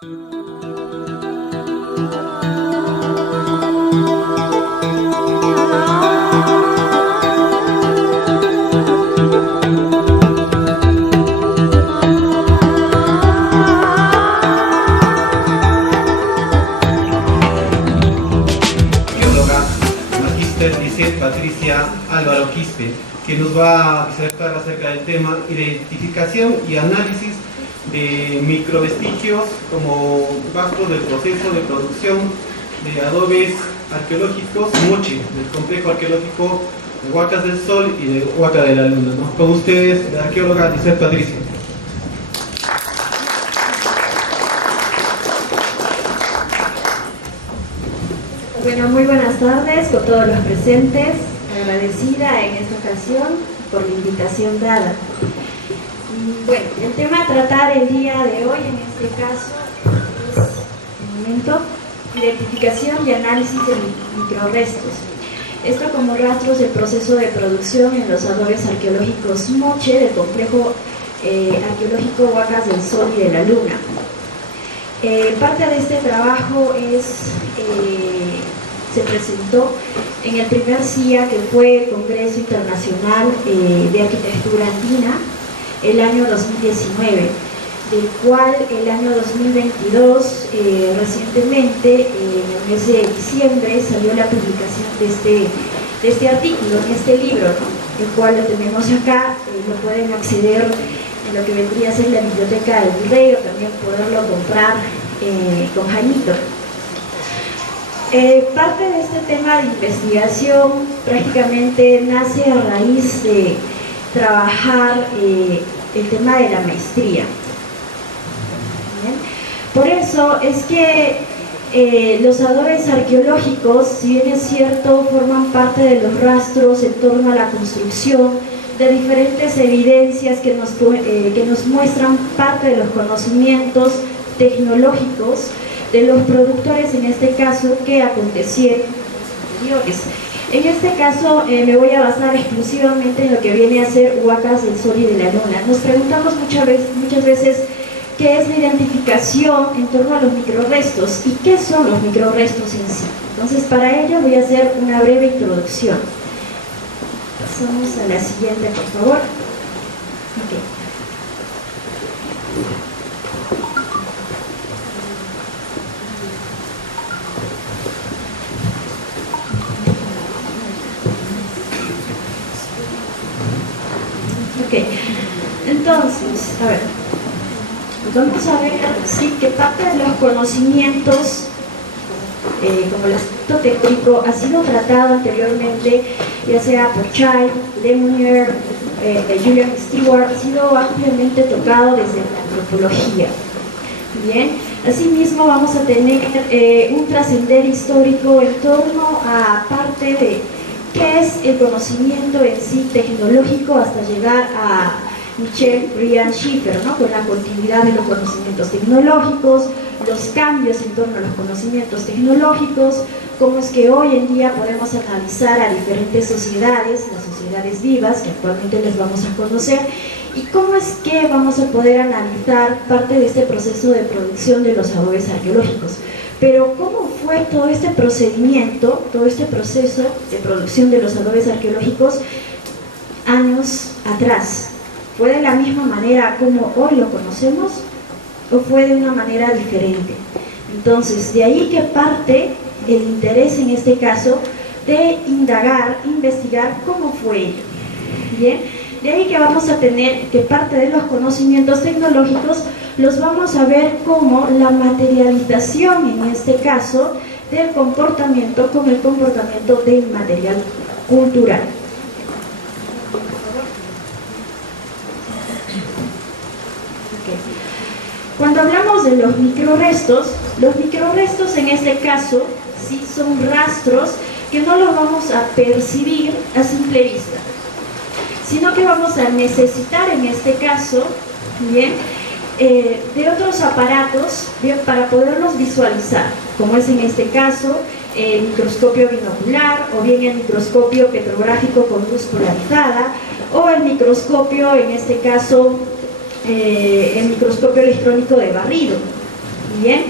Patricia Álvaro Quispe, que nos va a disertar acerca del tema identificación y análisis de microvestigios como rastros del proceso de producción de adobes arqueológicos Moche, del complejo arqueológico de Huacas del Sol y de Huaca de la Luna, ¿no? Con ustedes, la arqueóloga Lisette Patricia. Bueno, muy buenas tardes con todos los presentes. Agradecida en esta ocasión por la invitación dada. Bueno, el tema a tratar el día de hoy, en este caso, es un momento, identificación y análisis de microrestos. Esto como rastros del proceso de producción en los adobes arqueológicos Moche del complejo arqueológico Huacas del Sol y de la Luna. Parte de este trabajo se presentó en el primer CIA, que fue el Congreso Internacional de Arquitectura Andina, el año 2019, del cual el año 2022, recientemente, en el mes de diciembre, salió la publicación de este artículo, en este libro, ¿no? El cual lo tenemos acá, lo pueden acceder en lo que vendría a ser la biblioteca del Virrey, o también poderlo comprar con Jaimito. Parte de este tema de investigación prácticamente nace a raíz de trabajar el tema de la maestría. ¿Bien? Por eso es que los adobes arqueológicos, si bien es cierto, forman parte de los rastros en torno a la construcción de diferentes evidencias que nos muestran parte de los conocimientos tecnológicos de los productores, en este caso, que acontecieron anteriores. En este caso me voy a basar exclusivamente en lo que viene a ser Huacas del Sol y de la Luna. Nos preguntamos muchas veces qué es la identificación en torno a los microrestos y qué son los microrestos en sí. Entonces, para ello voy a hacer una breve introducción. Pasamos a la siguiente, por favor. Okay. Ok, entonces, a ver, vamos a ver sí, que parte de los conocimientos, como el aspecto teórico, ha sido tratado anteriormente, ya sea por Chai, Lemonnier, Julian Stewart, ha sido ampliamente tocado desde la antropología. Bien, asimismo vamos a tener un trascender histórico en torno a parte de qué es el conocimiento en sí tecnológico hasta llegar a Michel Brian Schiffer, ¿no? Con la continuidad de los conocimientos tecnológicos, los cambios en torno a los conocimientos tecnológicos, cómo es que hoy en día podemos analizar a diferentes sociedades, las sociedades vivas que actualmente les vamos a conocer, y cómo es que vamos a poder analizar parte de este proceso de producción de los adobes arqueológicos. Pero ¿cómo fue todo este procedimiento, todo este proceso de producción de los adobes arqueológicos años atrás? ¿Fue de la misma manera como hoy lo conocemos o fue de una manera diferente? Entonces, de ahí que parte el interés en este caso de indagar, investigar cómo fue ello. Bien, de ahí que vamos a tener que parte de los conocimientos tecnológicos los vamos a ver como la materialización, en este caso, del comportamiento como el comportamiento del material cultural. Cuando hablamos de los microrestos en este caso sí son rastros que no los vamos a percibir a simple vista, sino que vamos a necesitar en este caso, bien, de otros aparatos, bien, para poderlos visualizar, como es en este caso el microscopio binocular, o bien el microscopio petrográfico con luz polarizada, o el microscopio, en este caso, el microscopio electrónico de barrido. Bien.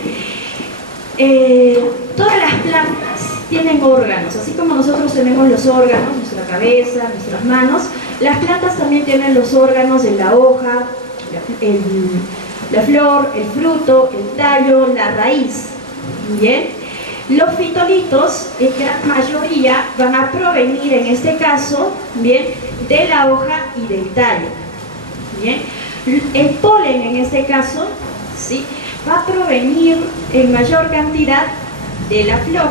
Todas las plantas tienen órganos, así como nosotros tenemos los órganos, nuestra cabeza, nuestras manos, las plantas también tienen los órganos de la hoja, la flor, el fruto, el tallo, la raíz. Bien. Los fitolitos, en gran mayoría, van a provenir, en este caso, bien, de la hoja y del tallo. Bien. El polen, en este caso, ¿sí?, va a provenir en mayor cantidad de la flor.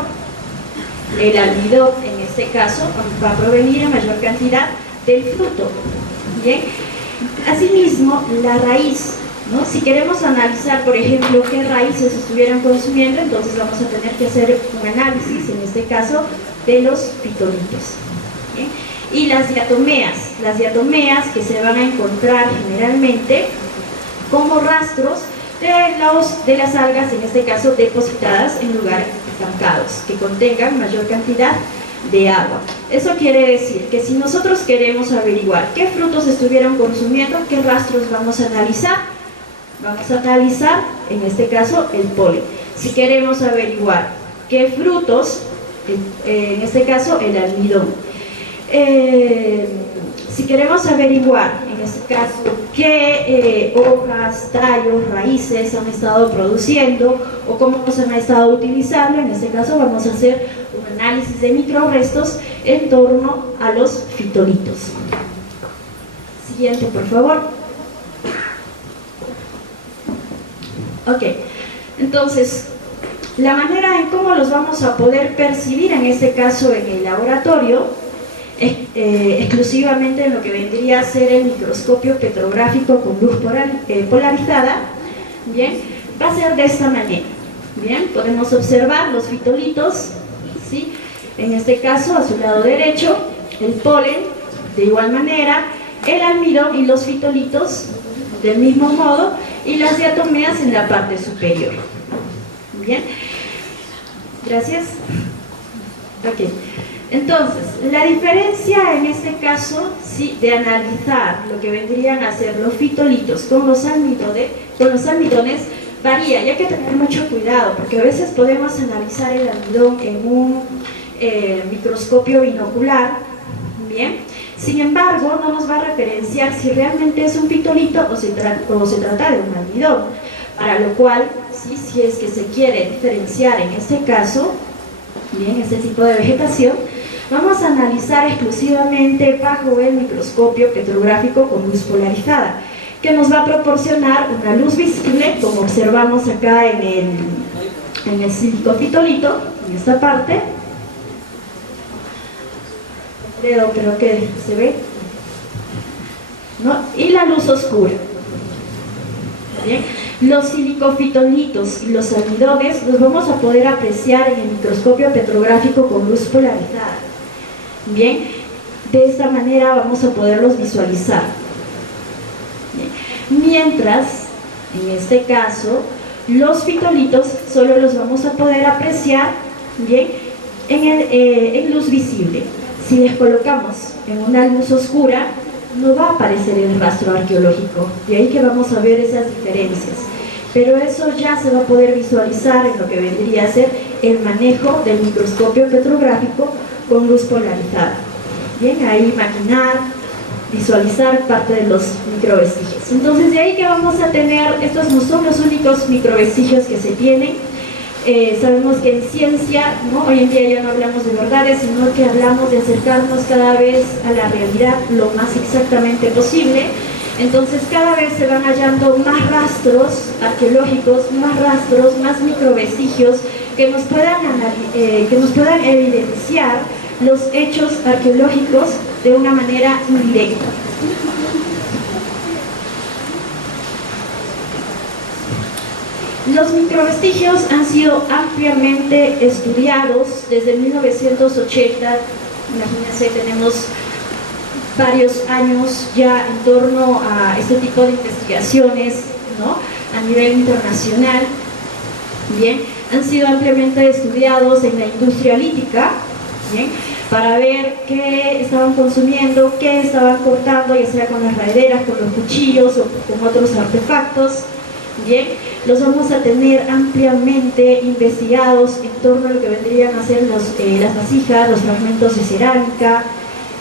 El almidón, en este caso, va a provenir en mayor cantidad del fruto. Bien. Asimismo, la raíz, ¿no? Si queremos analizar, por ejemplo, qué raíces estuvieran consumiendo, entonces vamos a tener que hacer un análisis, en este caso, de los fitolitos. ¿Bien? Y las diatomeas que se van a encontrar generalmente como rastros de las algas, en este caso depositadas en lugares estancados, que contengan mayor cantidad de agua. Eso quiere decir que si nosotros queremos averiguar qué frutos estuvieron consumiendo, qué rastros vamos a analizar, vamos a analizar, en este caso, el polen. Si queremos averiguar qué frutos, en este caso, el almidón. Si queremos averiguar, en este caso, qué hojas, tallos, raíces han estado produciendo o cómo se han estado utilizando, en este caso vamos a hacer un análisis de microrestos en torno a los fitolitos. Siguiente, por favor. Ok, entonces, la manera en cómo los vamos a poder percibir, en este caso en el laboratorio, exclusivamente en lo que vendría a ser el microscopio petrográfico con luz polarizada, bien, va a ser de esta manera. Bien, podemos observar los fitolitos, ¿sí?, en este caso a su lado derecho, el polen de igual manera, el almidón y los fitolitos del mismo modo, y las diatomeas en la parte superior. Bien, gracias. Ok. Entonces, la diferencia en este caso, sí, de analizar lo que vendrían a ser los fitolitos con los almidones varía, y hay que tener mucho cuidado, porque a veces podemos analizar el almidón en un microscopio binocular, bien. Sin embargo, no nos va a referenciar si realmente es un fitolito o se trata de un almidón, para lo cual, sí, si es que se quiere diferenciar en este caso, bien, este tipo de vegetación, vamos a analizar exclusivamente bajo el microscopio petrográfico con luz polarizada, que nos va a proporcionar una luz visible, como observamos acá en el silicofitolito, en esta parte. Creo que se ve, ¿no? Y la luz oscura. Bien. Los silicofitolitos y los almidones los vamos a poder apreciar en el microscopio petrográfico con luz polarizada. Bien, de esta manera vamos a poderlos visualizar. Bien. Mientras, en este caso, los fitolitos solo los vamos a poder apreciar, bien, en luz visible. Si les colocamos en una luz oscura, no va a aparecer el rastro arqueológico, de ahí que vamos a ver esas diferencias. Pero eso ya se va a poder visualizar en lo que vendría a ser el manejo del microscopio petrográfico con luz polarizada. Bien, ahí maquinar, visualizar parte de los microvestigios. Entonces, de ahí que vamos a tener, estos no son los únicos microvestigios que se tienen. Sabemos que en ciencia, ¿no?, hoy en día ya no hablamos de verdades, sino que hablamos de acercarnos cada vez a la realidad lo más exactamente posible. Entonces cada vez se van hallando más rastros arqueológicos, más microvestigios que nos puedan evidenciar los hechos arqueológicos de una manera indirecta. Los microvestigios han sido ampliamente estudiados desde 1980. Imagínense, tenemos varios años ya en torno a este tipo de investigaciones, ¿no?, a nivel internacional. Bien, han sido ampliamente estudiados en la industria lítica, bien, para ver qué estaban consumiendo, qué estaban cortando, ya sea con las raederas, con los cuchillos o con otros artefactos. bien, los vamos a tener ampliamente investigados en torno a lo que vendrían a ser las vasijas, los fragmentos de cerámica,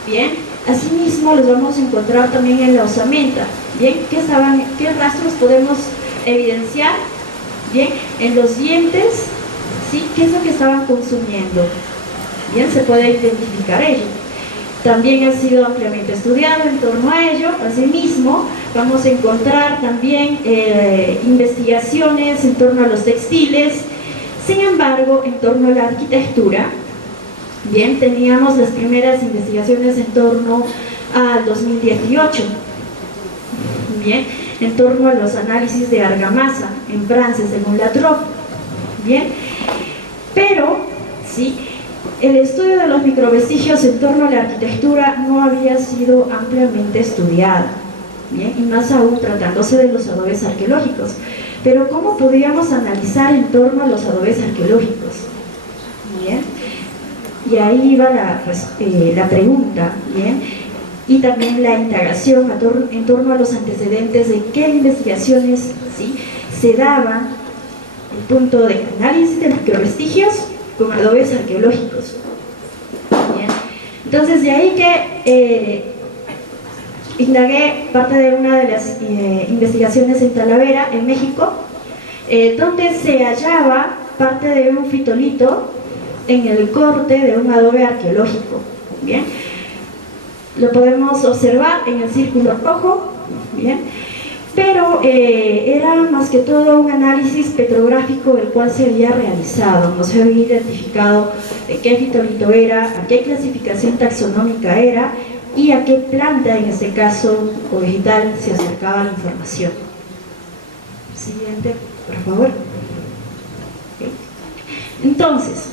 bien. Asimismo, los vamos a encontrar también en la osamenta, bien. ¿Qué rastros podemos evidenciar? Bien, en los dientes, ¿sí? ¿Qué es lo que estaban consumiendo? Bien, se puede identificar ello. También ha sido ampliamente estudiado en torno a ello. Asimismo, vamos a encontrar también investigaciones en torno a los textiles. Sin embargo, en torno a la arquitectura, bien, teníamos las primeras investigaciones en torno al 2018. Bien, en torno a los análisis de argamasa en Francia, según Latrobe. Bien, pero, sí, el estudio de los microvestigios en torno a la arquitectura no había sido ampliamente estudiado, bien, y más aún tratándose de los adobes arqueológicos. Pero ¿cómo podríamos analizar en torno a los adobes arqueológicos? Bien, y ahí iba la pregunta, bien, y también la indagación en torno a los antecedentes de qué investigaciones, ¿sí?, se daban el punto de análisis de microvestigios con adobes arqueológicos. Bien. Entonces, de ahí que indagué parte de una de las investigaciones en Talavera, en México, donde se hallaba parte de un fitolito en el corte de un adobe arqueológico. Bien, lo podemos observar en el círculo rojo, bien, pero era más que todo un análisis petrográfico el cual se había realizado, no se había identificado de qué fitolito era, a qué clasificación taxonómica era y a qué planta, en este caso, o vegetal, se acercaba la información. Siguiente, por favor. Entonces,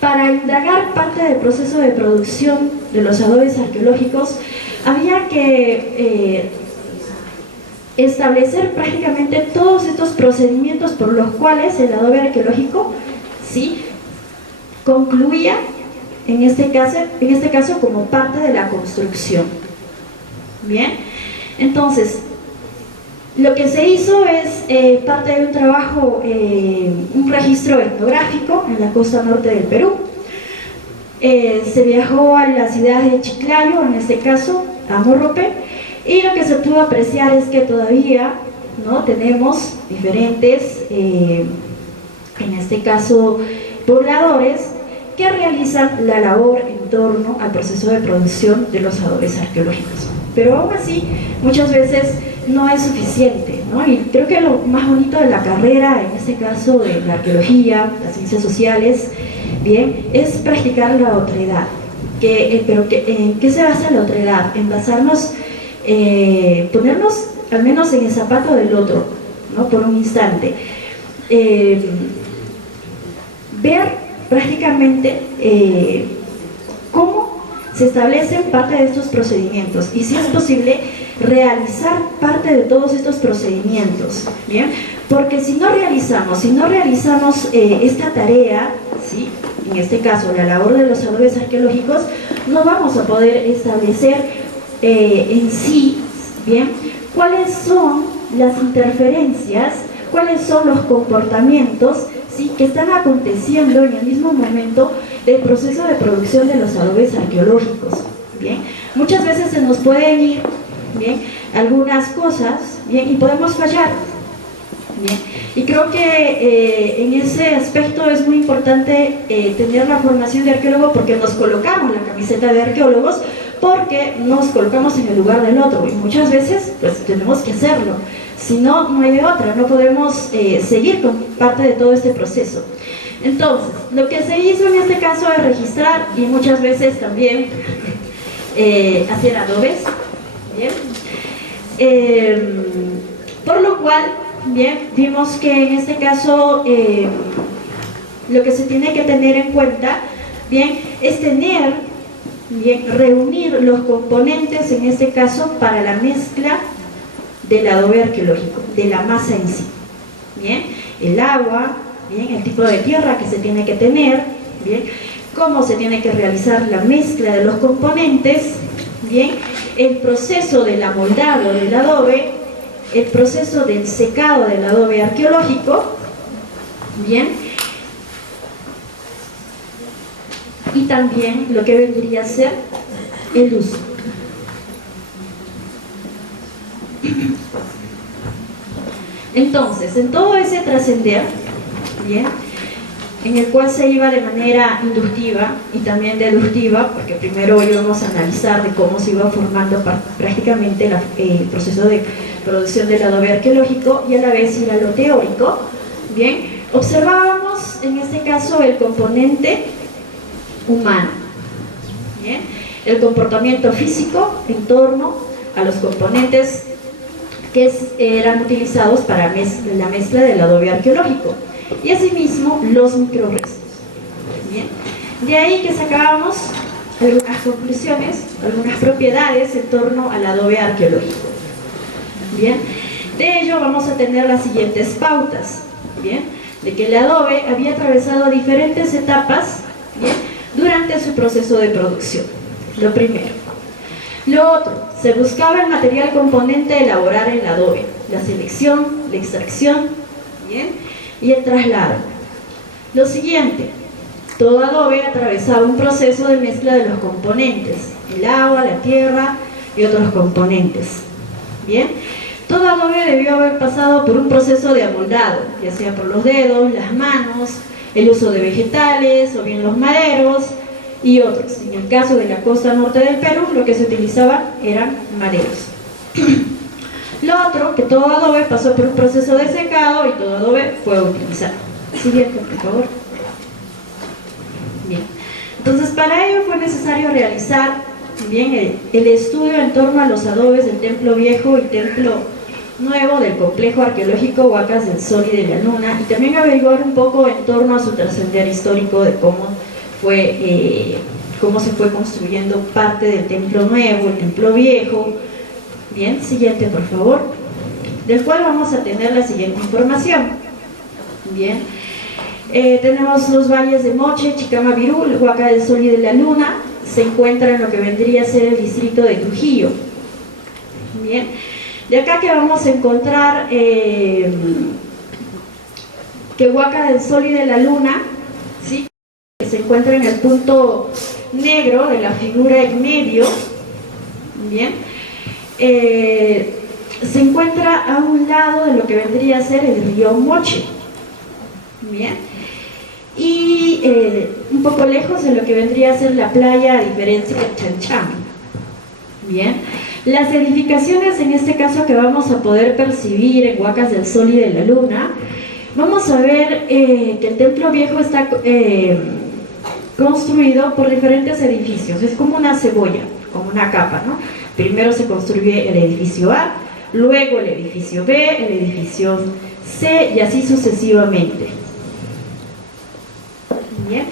para indagar parte del proceso de producción de los adobes arqueológicos, había que establecer prácticamente todos estos procedimientos por los cuales el adobe arqueológico, ¿sí?, concluía, en este caso como parte de la construcción. Bien, entonces, lo que se hizo es parte de un trabajo, un registro etnográfico en la costa norte del Perú. Se viajó a la ciudad de Chiclayo, en este caso a Morrope, y lo que se pudo apreciar es que todavía, ¿no?, tenemos diferentes, en este caso, pobladores que realizan la labor en torno al proceso de producción de los adobes arqueológicos. Pero aún así, muchas veces no es suficiente, ¿no? Y creo que lo más bonito de la carrera, en este caso de la arqueología, las ciencias sociales, bien, es practicar la otredad. ¿En qué se basa la otredad? En basarnos, ponernos al menos en el zapato del otro, ¿no?, por un instante. Ver prácticamente cómo se establecen parte de estos procedimientos y si es posible realizar parte de todos estos procedimientos, ¿bien? Porque si no realizamos esta tarea, ¿sí?, en este caso la labor de los adobes arqueológicos, no vamos a poder establecer en sí, ¿bien?, cuáles son las interferencias, cuáles son los comportamientos, ¿sí?, que están aconteciendo en el mismo momento del proceso de producción de los adobes arqueológicos. Bien, muchas veces se nos pueden ir, bien, algunas cosas, bien, y podemos fallar. Bien, y creo que en ese aspecto es muy importante tener la formación de arqueólogo, porque nos colocamos la camiseta de arqueólogos, porque nos colocamos en el lugar del otro y muchas veces pues tenemos que hacerlo, si no, no hay de otra, no podemos seguir con parte de todo este proceso. Entonces, lo que se hizo en este caso es registrar y muchas veces también hacer adobes, ¿bien? Por lo cual, bien, vimos que en este caso lo que se tiene que tener en cuenta, bien, es reunir los componentes, en este caso, para la mezcla del adobe arqueológico, de la masa en sí. Bien, el agua, bien, el tipo de tierra que se tiene que tener, bien, cómo se tiene que realizar la mezcla de los componentes, bien, el proceso del amoldado del adobe, el proceso del secado del adobe arqueológico, bien, y también lo que vendría a ser el uso. Entonces, en todo ese trascender, bien, en el cual se iba de manera inductiva y también deductiva, porque primero hoy vamos a analizar de cómo se iba formando prácticamente el proceso de producción del adobe arqueológico, y a la vez ir a lo teórico, bien, observábamos en este caso el componente humano, bien, el comportamiento físico en torno a los componentes que eran utilizados para la mezcla del adobe arqueológico, y asimismo los microrestos. Bien, de ahí que sacábamos algunas conclusiones, algunas propiedades en torno al adobe arqueológico. Bien, de ello vamos a tener las siguientes pautas, bien, de que el adobe había atravesado diferentes etapas, bien, durante su proceso de producción. Lo primero. Lo otro, se buscaba el material componente a elaborar el adobe, la selección, la extracción, bien, y el traslado. Lo siguiente, todo adobe atravesaba un proceso de mezcla de los componentes, el agua, la tierra y otros componentes. Bien, todo adobe debió haber pasado por un proceso de amoldado, ya sea por los dedos, las manos, el uso de vegetales o bien los maderos y otros. En el caso de la costa norte del Perú, lo que se utilizaba eran maderos. Lo otro, que todo adobe pasó por un proceso de secado y todo adobe fue utilizado. Siguiente, por favor. Bien. Entonces, para ello fue necesario realizar bien el estudio en torno a los adobes del Templo Viejo y Templo Nuevo del complejo arqueológico Huacas del Sol y de la Luna, y también averiguar un poco en torno a su trascender histórico de cómo se fue construyendo parte del Templo Nuevo, el Templo Viejo. Bien, siguiente por favor, del cual vamos a tener la siguiente información. Bien, tenemos los valles de Moche, Chicama-Virú, Huaca del Sol y de la Luna, se encuentra en lo que vendría a ser el distrito de Trujillo. Bien, de acá que vamos a encontrar que Huaca del Sol y de la Luna, ¿sí?, se encuentra en el punto negro de la figura en medio. Bien, se encuentra a un lado de lo que vendría a ser el río Moche. Bien, y un poco lejos de lo que vendría a ser la playa, a diferencia de Chanchán. Bien, las edificaciones en este caso que vamos a poder percibir en Huacas del Sol y de la Luna, vamos a ver que el Templo Viejo está construido por diferentes edificios. Es como una cebolla, como una capa, ¿no? Primero se construye el edificio A, luego el edificio B, el edificio C y así sucesivamente. Bien.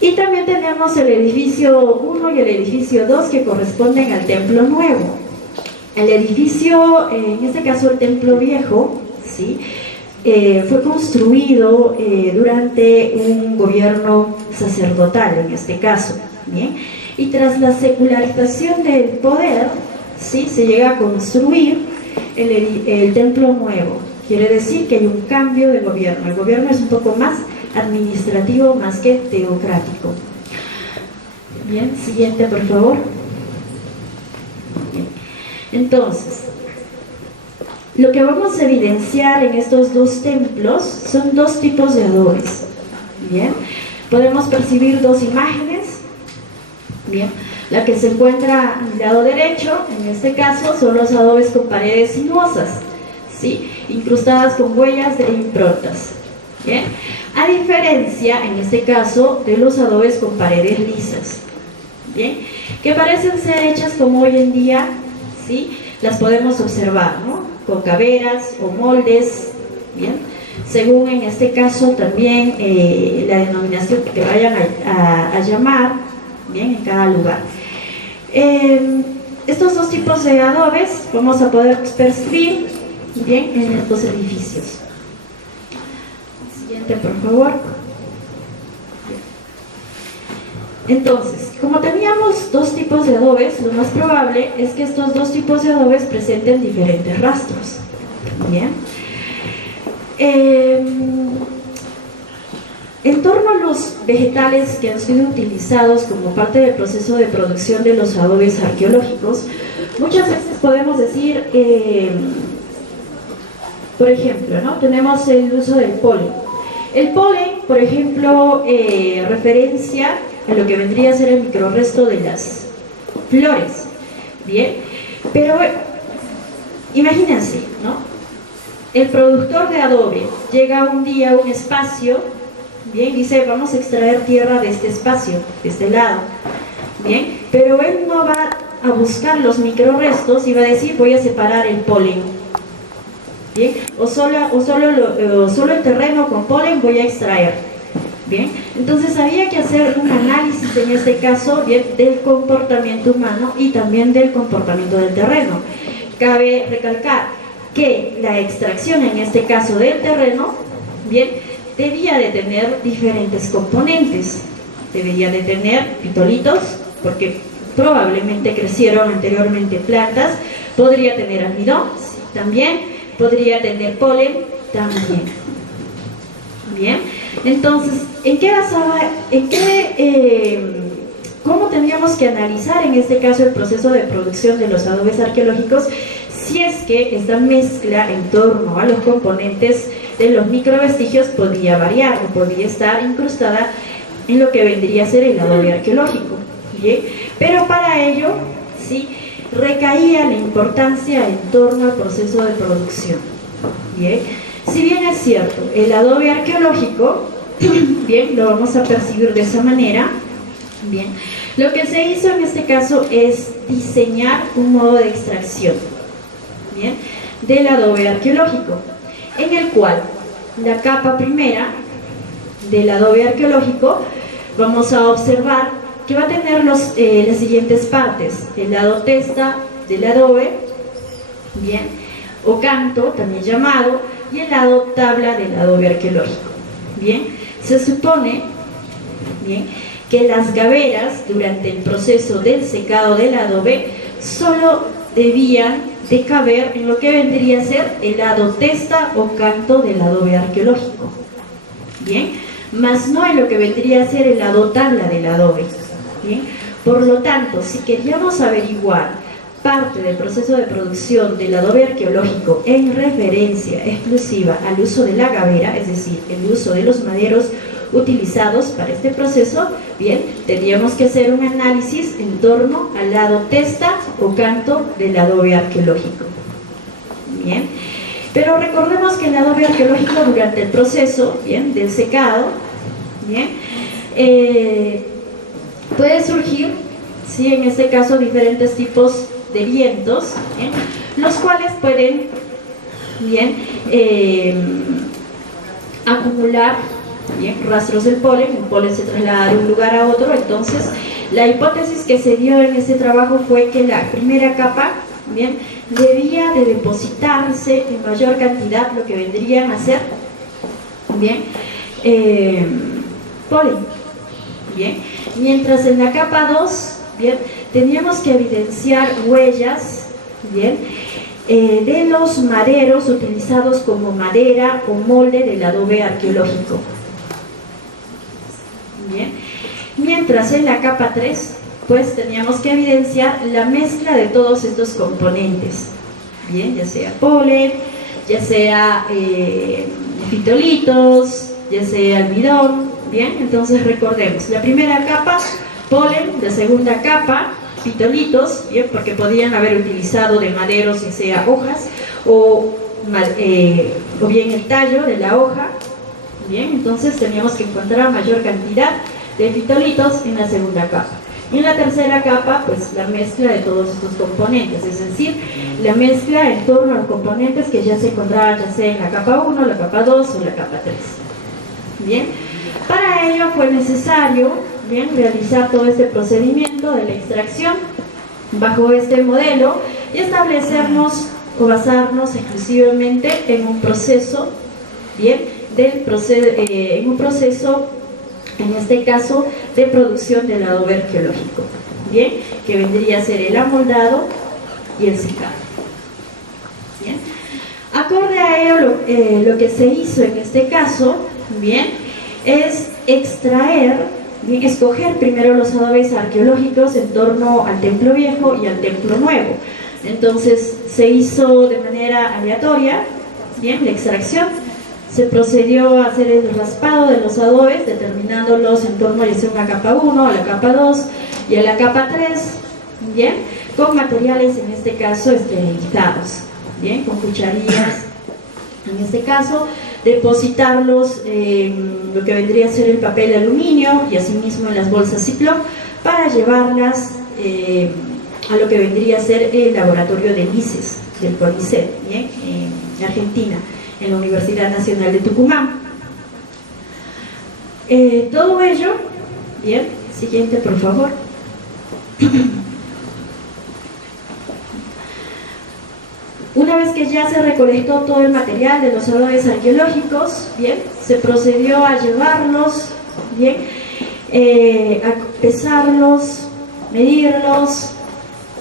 Y también tenemos el edificio 1 y el edificio 2 que corresponden al Templo Nuevo. El edificio, en este caso el Templo Viejo, ¿sí?, fue construido durante un gobierno sacerdotal, en este caso. Bien, y tras la secularización del poder, ¿sí?, se llega a construir el Templo Nuevo. Quiere decir que hay un cambio de gobierno. El gobierno es un poco más administrativo más que teocrático. Bien, siguiente por favor. Bien. Entonces, lo que vamos a evidenciar en estos dos templos son dos tipos de adobes. Bien, podemos percibir dos imágenes. Bien, la que se encuentra al lado derecho, en este caso, son los adobes con paredes sinuosas, ¿sí?, incrustadas con huellas de improntas. Bien, a diferencia, en este caso, de los adobes con paredes lisas, bien, que parecen ser hechas como hoy en día, ¿sí?, las podemos observar, ¿no?, con caveras o moldes, bien, según en este caso también la denominación que te vayan a llamar, bien, en cada lugar. Estos dos tipos de adobes vamos a poder percibir, bien, en estos edificios. Siguiente, por favor. Entonces, como teníamos dos tipos de adobes, lo más probable es que estos dos tipos de adobes presenten diferentes rastros. Bien. En torno a los vegetales que han sido utilizados como parte del proceso de producción de los adobes arqueológicos, muchas veces podemos decir, por ejemplo, ¿no? Tenemos el uso del polen. El polen, por ejemplo, referencia a lo que vendría a ser el microrresto de las flores. Bien, pero imagínense, ¿no? El productor de adobe llega un día a un espacio, bien, dice, vamos a extraer tierra de este espacio, de este lado, bien, pero él no va a buscar los microrrestos y va a decir, voy a separar el polen, bien, o solo el terreno con polen voy a extraer, bien. Entonces había que hacer un análisis en este caso, bien, del comportamiento humano y también del comportamiento del terreno. Cabe recalcar que la extracción en este caso del terreno, bien, debía de tener diferentes componentes. Debería de tener pitolitos, porque probablemente crecieron anteriormente plantas, podría tener almidón, también, podría tener polen, también. Bien, entonces, ¿cómo tendríamos que analizar en este caso el proceso de producción de los adobes arqueológicos si es que esta mezcla en torno a los componentes de los microvestigios podía variar o podía estar incrustada en lo que vendría a ser el adobe arqueológico? ¿Bien? Pero para ello, sí, recaía la importancia en torno al proceso de producción. ¿Bien? Si bien es cierto, el adobe arqueológico, bien, lo vamos a percibir de esa manera, bien, lo que se hizo en este caso es diseñar un modo de extracción, bien, del adobe arqueológico, en el cual la capa primera del adobe arqueológico vamos a observar que va a tener las siguientes partes: el lado testa del adobe, bien, o canto también llamado, y el lado tabla del adobe arqueológico. Bien, se supone, bien, que las gaveras durante el proceso del secado del adobe solo debían de caber en lo que vendría a ser el lado testa o canto del adobe arqueológico, bien, más no en lo que vendría a ser el lado tabla del adobe, bien. Por lo tanto, si queríamos averiguar parte del proceso de producción del adobe arqueológico en referencia exclusiva al uso de la gavera, es decir, el uso de los maderos utilizados para este proceso, bien, tendríamos que hacer un análisis en torno al lado testa o canto del adobe arqueológico. Bien, pero recordemos que el adobe arqueológico durante el proceso, bien, del secado, bien, puede surgir, sí, en este caso diferentes tipos de vientos, bien, los cuales pueden, bien, acumular, bien, rastros del polen. El polen se traslada de un lugar a otro. Entonces la hipótesis que se dio en ese trabajo fue que la primera capa, bien, debía de depositarse en mayor cantidad lo que vendrían a ser, bien, polen, bien, mientras en la capa 2, bien, teníamos que evidenciar huellas, bien, de los maderos utilizados como madera o molde del adobe arqueológico. Bien. Mientras en la capa 3, pues teníamos que evidenciar la mezcla de todos estos componentes, bien, ya sea polen, ya sea fitolitos, ya sea almidón, bien. Entonces recordemos, la primera capa, polen; la segunda capa, fitolitos, bien, porque podían haber utilizado de maderos, ya sea hojas o bien el tallo de la hoja, bien. Entonces teníamos que encontrar mayor cantidad de fitolitos en la segunda capa. Y en la tercera capa, pues la mezcla de todos estos componentes, es decir, la mezcla en torno a los componentes que ya se encontraban, ya sea en la capa 1, la capa 2 o la capa 3. Bien, para ello fue necesario, bien, realizar todo este procedimiento de la extracción bajo este modelo y establecernos o basarnos exclusivamente en un proceso, bien, en un proceso en este caso de producción del adobe arqueológico, bien, que vendría a ser el amoldado y el secado. Bien. Acorde a ello, lo que se hizo en este caso, bien, es escoger primero los adobes arqueológicos en torno al templo viejo y al templo nuevo. Entonces se hizo de manera aleatoria, bien, la extracción. Se procedió a hacer el raspado de los adobes, determinándolos en torno ya sea una capa 1, a la capa 2 y a la capa 3, bien, con materiales en este caso esterilizados, bien, con cucharillas. En este caso, depositarlos en lo que vendría a ser el papel de aluminio y asimismo en las bolsas Ziploc para llevarlas a lo que vendría a ser el laboratorio de LICES, del CONICET, bien, en Argentina, en la Universidad Nacional de Tucumán. Todo ello, bien, siguiente por favor. Una vez que ya se recolectó todo el material de los adobes arqueológicos, bien, se procedió a llevarlos, bien, a pesarlos, medirlos,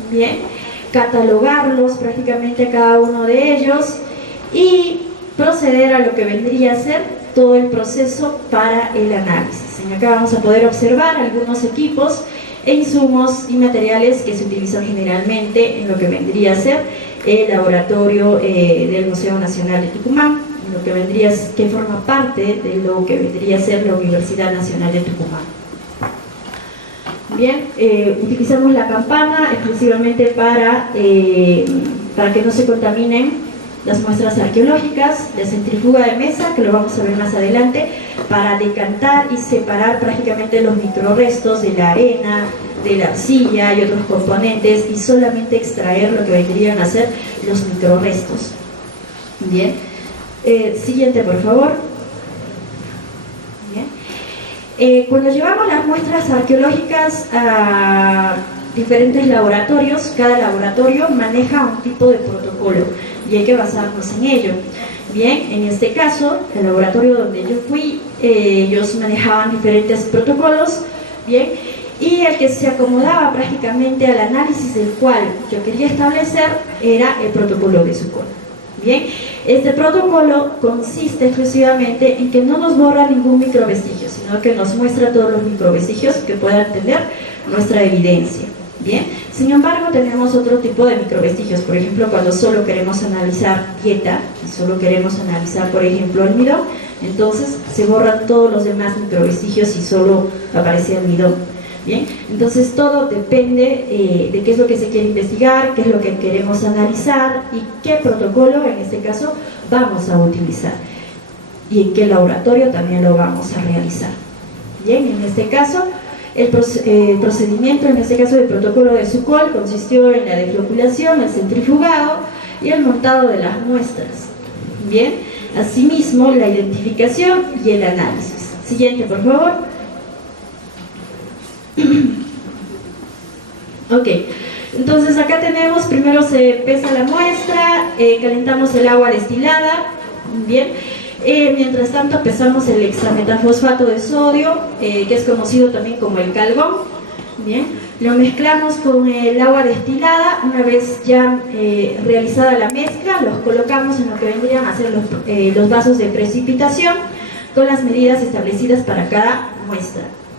bien, catalogarlos prácticamente a cada uno de ellos y proceder a lo que vendría a ser todo el proceso para el análisis. Acá vamos a poder observar algunos equipos e insumos y materiales que se utilizan generalmente en lo que vendría a ser el laboratorio del Museo Nacional de Tucumán, lo que forma parte de lo que vendría a ser la Universidad Nacional de Tucumán. Bien, utilizamos la campana exclusivamente para que no se contaminen las muestras arqueológicas, la centrífuga de mesa, que lo vamos a ver más adelante, para decantar y separar prácticamente los microrrestos de la arena, de la arcilla y otros componentes y solamente extraer lo que vendrían a ser los microrrestos. Bien, siguiente por favor. Bien. Cuando llevamos las muestras arqueológicas a diferentes laboratorios, cada laboratorio maneja un tipo de protocolo y hay que basarnos en ello. Bien, en este caso, el laboratorio donde yo fui, ellos manejaban diferentes protocolos, bien, y el que se acomodaba prácticamente al análisis del cual yo quería establecer era el protocolo de Zuccol. Bien, este protocolo consiste exclusivamente en que no nos borra ningún microvestigio, sino que nos muestra todos los microvestigios que puedan tener nuestra evidencia. Bien, sin embargo tenemos otro tipo de microvestigios, por ejemplo cuando solo queremos analizar dieta y solo queremos analizar por ejemplo almidón, entonces se borran todos los demás microvestigios y solo aparece almidón. Bien, entonces todo depende de qué es lo que se quiere investigar, qué es lo que queremos analizar y qué protocolo en este caso vamos a utilizar y en qué laboratorio también lo vamos a realizar. Bien, en este caso el procedimiento, en este caso del protocolo de Zuccol, consistió en la defloculación, el centrifugado y el montado de las muestras. Bien, asimismo la identificación y el análisis. Siguiente, por favor. Ok, entonces acá tenemos, primero se pesa la muestra, calentamos el agua destilada, bien. Mientras tanto pesamos el hexametafosfato de sodio, que es conocido también como el calgón. Bien, lo mezclamos con el agua destilada. Una vez ya realizada la mezcla, los colocamos en lo que vendrían a ser los vasos de precipitación con las medidas establecidas para cada muestra.